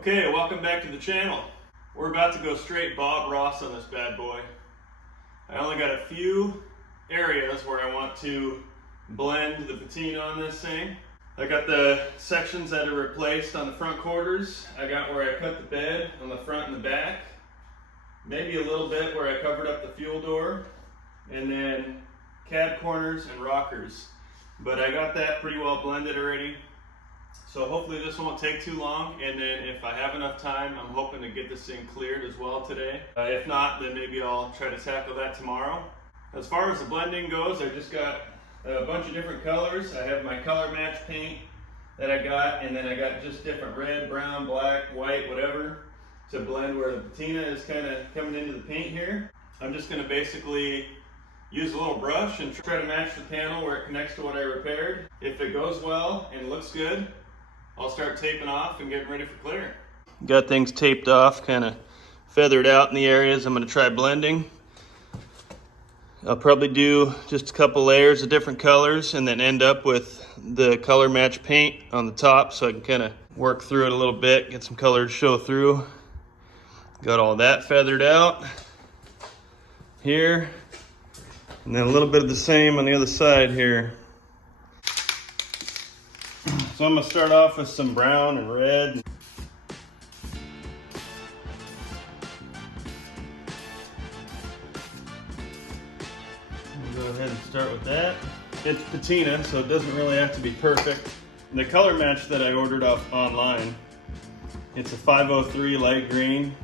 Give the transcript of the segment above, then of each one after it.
Okay, welcome back to the channel. We're about to go straight Bob Ross on this bad boy. I only got a few areas where I want to blend the patina on this thing. I got the sections that are replaced on the front quarters. I got where I cut the bed on the front and the back. Maybe a little bit where I covered up the fuel door. And then cab corners and rockers. But I got that pretty well blended already. So hopefully this won't take too long, and then if I have enough time, I'm hoping to get this thing cleared as well today. If not, then maybe I'll try to tackle that tomorrow. As far as the blending goes, I just got a bunch of different colors. I have my color match paint that I got, and then I got just different red, brown, black, white, whatever, to blend where the patina is kind of coming into the paint here. I'm just going to basically use a little brush and try to match the panel where it connects to what I repaired. If it goes well and looks good, I'll start taping off and getting ready for clear. Got things taped off, kind of feathered out in the areas I'm going to try blending. I'll probably do just a couple layers of different colors and then end up with the color match paint on the top so I can kind of work through it a little bit, get some color to show through. Got all that feathered out here. And then a little bit of the same on the other side here. So I'm going to start off with some brown and red. We'll go ahead and start with that. It's patina, so it doesn't really have to be perfect. And the color match that I ordered off online, it's a 503 light green.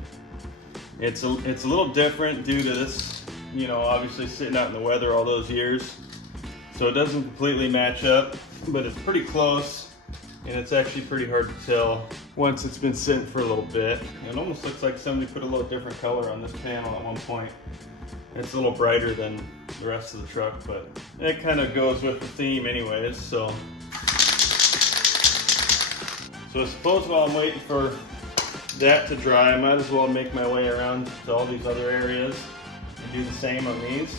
It's a little different due to this, you know, obviously sitting out in the weather all those years. So it doesn't completely match up, but it's pretty close. And it's actually pretty hard to tell once it's been sitting for a little bit. It almost looks like somebody put a little different color on this panel at one point. It's a little brighter than the rest of the truck, but it kind of goes with the theme anyways. So I suppose while I'm waiting for that to dry, I might as well make my way around to all these other areas and do the same on these.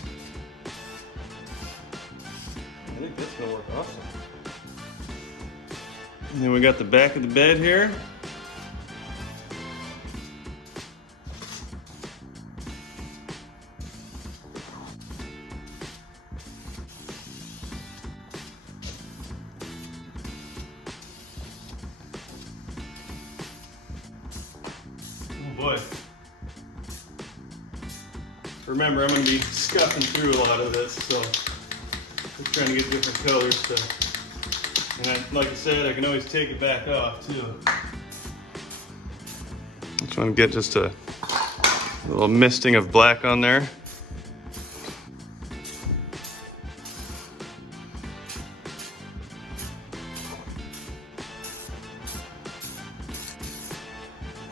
I think that's gonna work awesome. And then we got the back of the bed here. Oh boy. Remember, I'm going to be scuffing through a lot of this, so I'm trying to get different colors to. And like I said, I can always take it back off too. Just want to get just a little misting of black on there.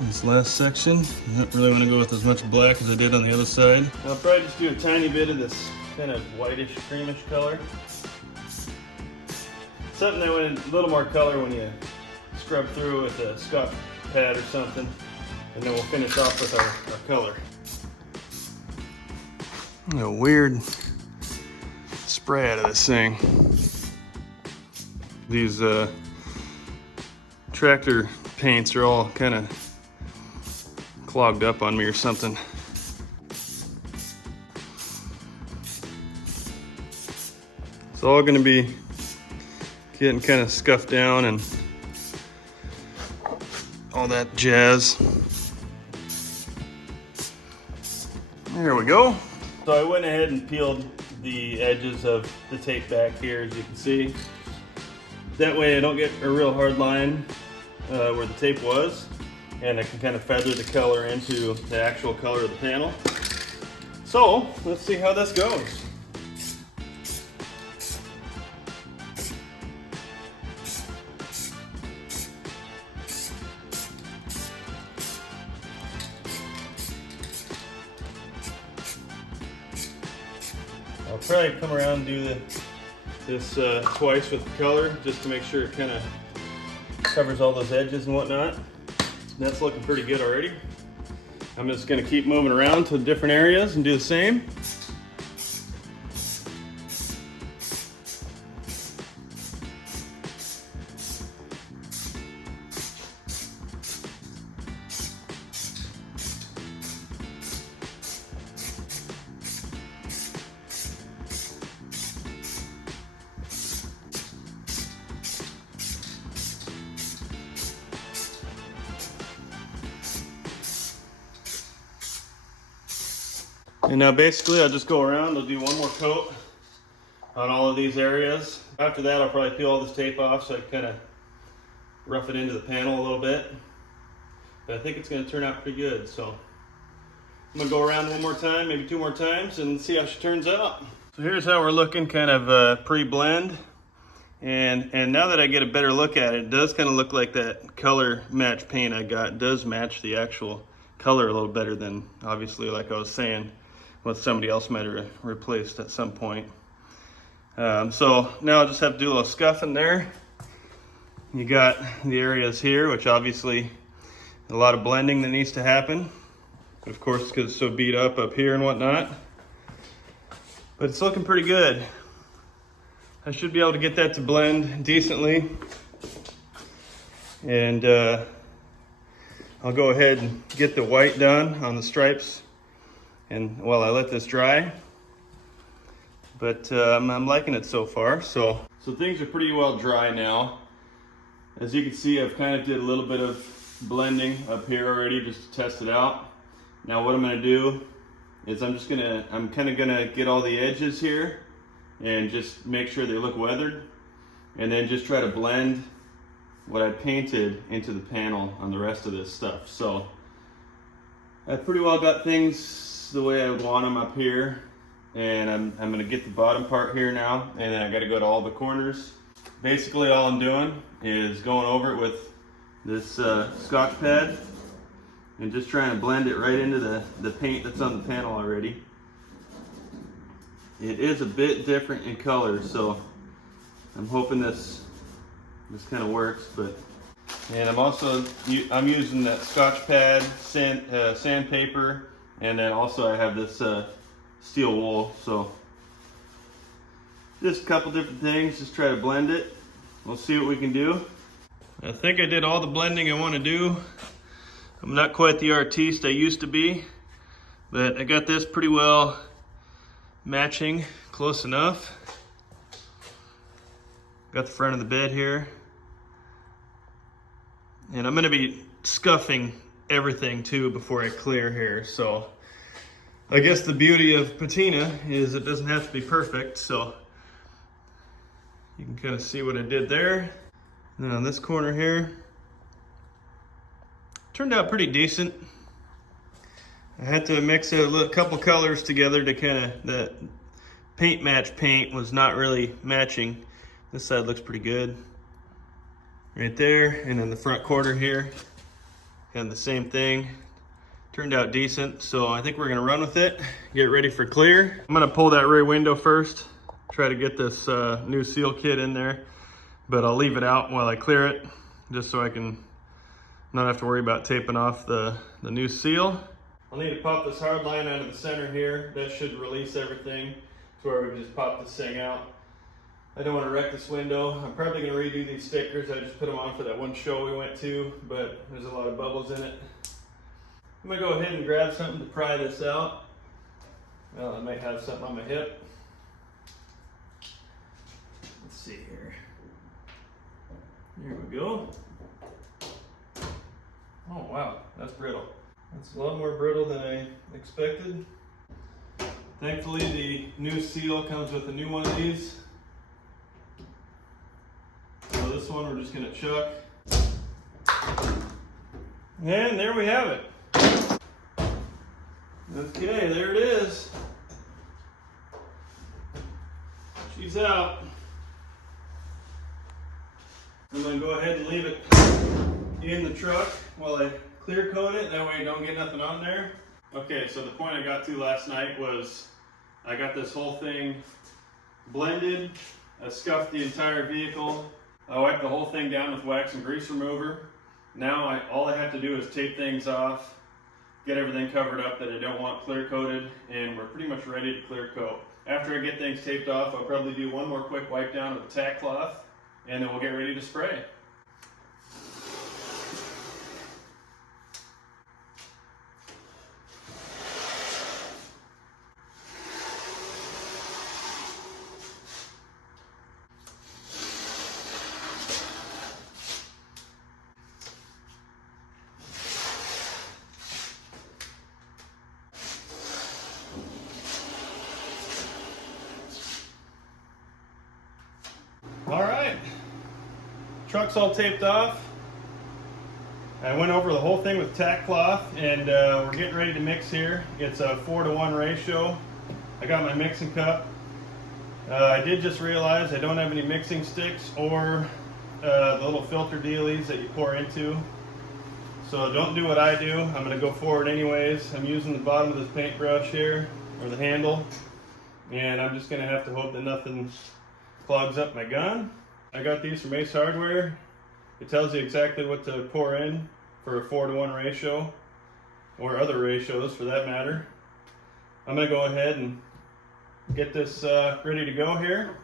This last section, I don't really want to go with as much black as I did on the other side. I'll probably just do a tiny bit of this kind of whitish, creamish color. Something that went a little more color when you scrub through with a Scotch pad or something. And then we'll finish off with our color. A weird spray out of this thing. These tractor paints are all kind of clogged up on me or something. It's all going to be getting kind of scuffed down and all that jazz. There we go. So I went ahead and peeled the edges of the tape back here, as you can see. That way I don't get a real hard line where the tape was, and I can kind of feather the color into the actual color of the panel. So let's see how this goes. I'll probably come around and do this twice with the color just to make sure it kind of covers all those edges and whatnot. That's looking pretty good already. I'm just going to keep moving around to different areas and do the same. And now basically I'll just go around, I'll do one more coat on all of these areas. After that I'll probably peel all this tape off so I can kind of rough it into the panel a little bit. But I think it's going to turn out pretty good. So I'm going to go around one more time, maybe 2 more times, and see how she turns out. So here's how we're looking kind of pre-blend. And now that I get a better look at it, it does kind of look like that color match paint I got does match the actual color a little better than, obviously, like I was saying, what somebody else might have replaced at some point. So now I'll just have to do a little scuffing there. You got the areas here, which obviously a lot of blending that needs to happen. Of course, because it's so beat up here and whatnot. But it's looking pretty good. I should be able to get that to blend decently. And I'll go ahead and get the white done on the stripes and while I let this dry. But I'm liking it so far. So things are pretty well dry now. As you can see, I've kind of did a little bit of blending up here already just to test it out. Now what I'm going to do is I'm kind of going to get all the edges here and just make sure they look weathered, and then just try to blend what I painted into the panel on the rest of this stuff. So I pretty well got things the way I would want them up here, and I'm going to get the bottom part here now, and then I got to go to all the corners. Basically all I'm doing is going over it with this Scotch pad and just trying to blend it right into the paint that's on the panel already. It is a bit different in color, so I'm hoping this kind of works. And I'm using that Scotch pad, sandpaper, and then also I have this steel wool. So just a couple different things, just try to blend it. We'll see what we can do. I think I did all the blending I want to do. I'm not quite the artiste I used to be, but I got this pretty well matching, close enough. Got the front of the bed here. And I'm going to be scuffing everything too before I clear here. So I guess the beauty of patina is it doesn't have to be perfect. So you can kind of see what I did there. And then on this corner here, turned out pretty decent. I had to mix a couple colors together to kind of, the paint match paint was not really matching. This side looks pretty good. Right there, and then the front quarter here, kind of the same thing. Turned out decent, so I think we're gonna run with it, get ready for clear. I'm gonna pull that rear window first, try to get this new seal kit in there, but I'll leave it out while I clear it, just so I can not have to worry about taping off the new seal. I'll need to pop this hard line out of the center here. That should release everything to where we can just pop this thing out. I don't want to wreck this window. I'm probably going to redo these stickers. I just put them on for that one show we went to, but there's a lot of bubbles in it. I'm going to go ahead and grab something to pry this out. Well, I might have something on my hip. Let's see here. Here we go. Oh wow, that's brittle. That's a lot more brittle than I expected. Thankfully, the new seal comes with a new one of these. So this one we're just gonna chuck. And there we have it. Okay, there it is. She's out. I'm gonna go ahead and leave it in the truck while I clear coat it, that way I don't get nothing on there. Okay, so the point I got to last night was I got this whole thing blended. I scuffed the entire vehicle. I wiped the whole thing down with wax and grease remover. Now all I have to do is tape things off, get everything covered up that I don't want clear coated, and we're pretty much ready to clear coat. After I get things taped off, I'll probably do one more quick wipe down with a tack cloth, and then we'll get ready to spray. truck's all taped off. I went over the whole thing with tack cloth, and we're getting ready to mix here. It's a 4-to-1 ratio. I got my mixing cup. I did just realize I don't have any mixing sticks or the little filter dealies that you pour into. So don't do what I do. I'm going to go forward anyways. I'm using the bottom of this paintbrush here, or the handle, and I'm just going to have to hope that nothing clogs up my gun. I got these from Ace Hardware. It tells you exactly what to pour in for a 4-to-1 ratio, or other ratios for that matter. I'm going to go ahead and get this ready to go here.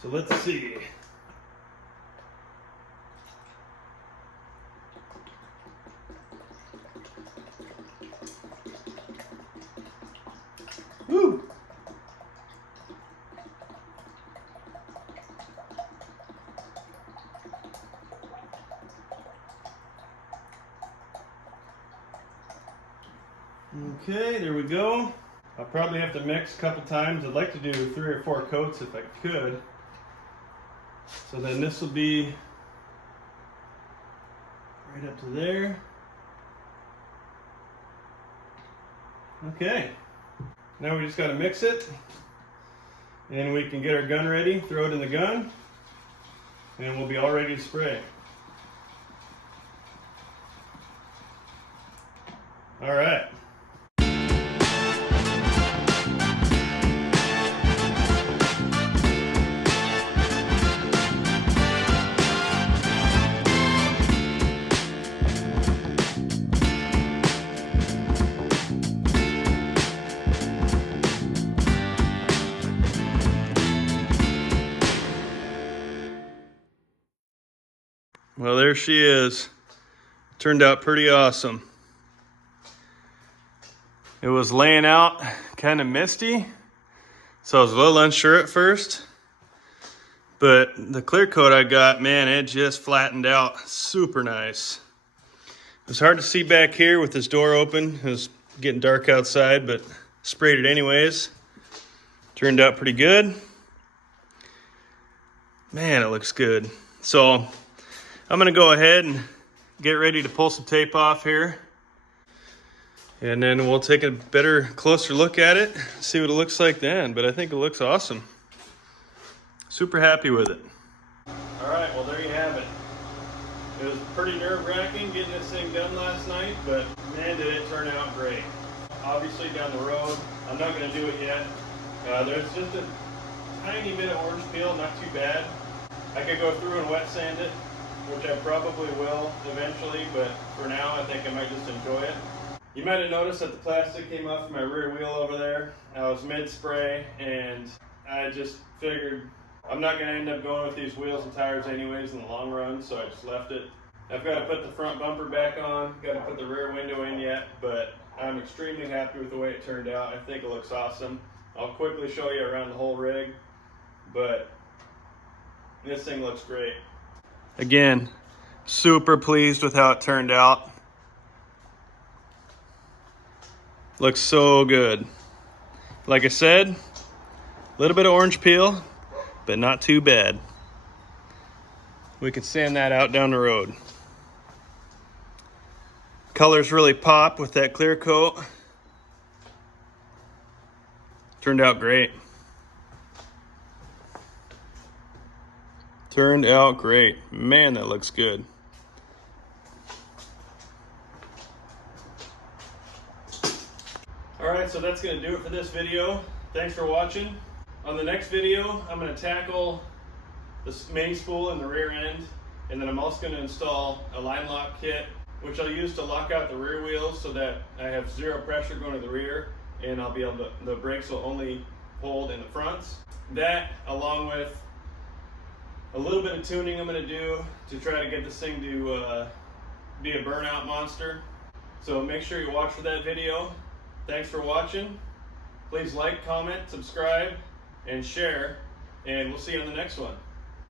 So let's see. Woo! Okay, there we go. I'll probably have to mix a couple times. I'd like to do 3 or 4 coats if I could. So then this will be right up to there. Okay, now we just got to mix it, and we can get our gun ready, throw it in the gun, and we'll be all ready to spray. All right. Well, there she is. Turned out pretty awesome. It was laying out kind of misty, so I was a little unsure at first. But the clear coat I got, man, it just flattened out super nice. It was hard to see back here with this door open. It was getting dark outside, but sprayed it anyways. Turned out pretty good. Man, it looks good. So I'm gonna go ahead and get ready to pull some tape off here, and then we'll take a better, closer look at it, see what it looks like then. But I think it looks awesome. Super happy with it. All right, well, there you have it. It was pretty nerve-wracking getting this thing done last night, but man, did it turn out great. Obviously down the road, I'm not gonna do it yet. There's just a tiny bit of orange peel, not too bad. I could go through and wet sand it, which I probably will eventually, but for now I think I might just enjoy it. You might have noticed that the plastic came off my rear wheel over there. I was mid-spray, and I just figured I'm not going to end up going with these wheels and tires anyways in the long run, so I just left it. I've got to put the front bumper back on, got to put the rear window in yet, but I'm extremely happy with the way it turned out. I think it looks awesome. I'll quickly show you around the whole rig, but this thing looks great. Again, super pleased with how it turned out. Looks so good. Like I said, a little bit of orange peel, but not too bad. We can sand that out down the road. Colors really pop with that clear coat. Turned out great. Turned out great. Man, that looks good. Alright, so that's going to do it for this video. Thanks for watching. On the next video, I'm going to tackle the main spool in the rear end, and then I'm also going to install a line lock kit, which I'll use to lock out the rear wheels so that I have zero pressure going to the rear, and I'll be able to, the brakes will only hold in the fronts. That, along with a little bit of tuning I'm going to do to try to get this thing to be a burnout monster. So make sure you watch for that video. Thanks for watching. Please like, comment, subscribe, and share, and we'll see you on the next one.